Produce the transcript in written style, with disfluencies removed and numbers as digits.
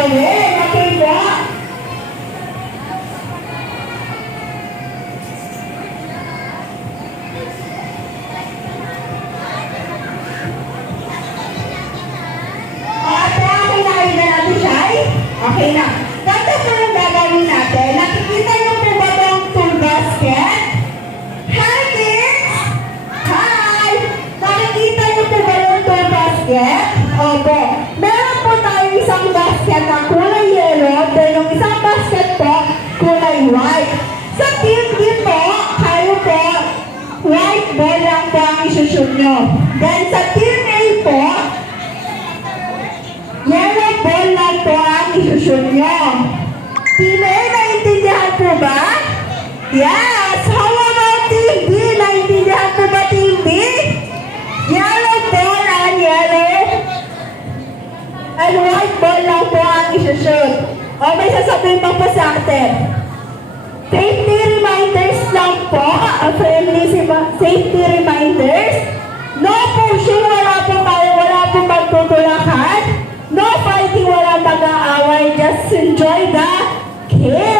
gagawin. Okay po? Ate, okay na kayo na natin siya? Okay na. Ganito po yung gagawin natin. Nakikita niyo po ba itong tool basket? Hi, kids! Hi! Nakikita niyo po ba yung tool basket? Opo. Meron po tayo isang basket na kulay yellow, then yung isang basket po, kulay white. Sa team din po, kayo po, white ball lang po ang isushoot nyo. Then sa team A po, yellow ball lang po ang isushoot nyo. Team A, naintindihan po ba? Yes! How about Team B? Naintindihan po ba Team B? Yellow ball and yellow and white ball lang po ang isushoot. O may sasabihin pa po sa atin. Safety reminders lang po. Friendly safety reminders. No pushing, wala po tayo, wala po magtutulakan. No fighting, wala mag-aaway. Just enjoy the game.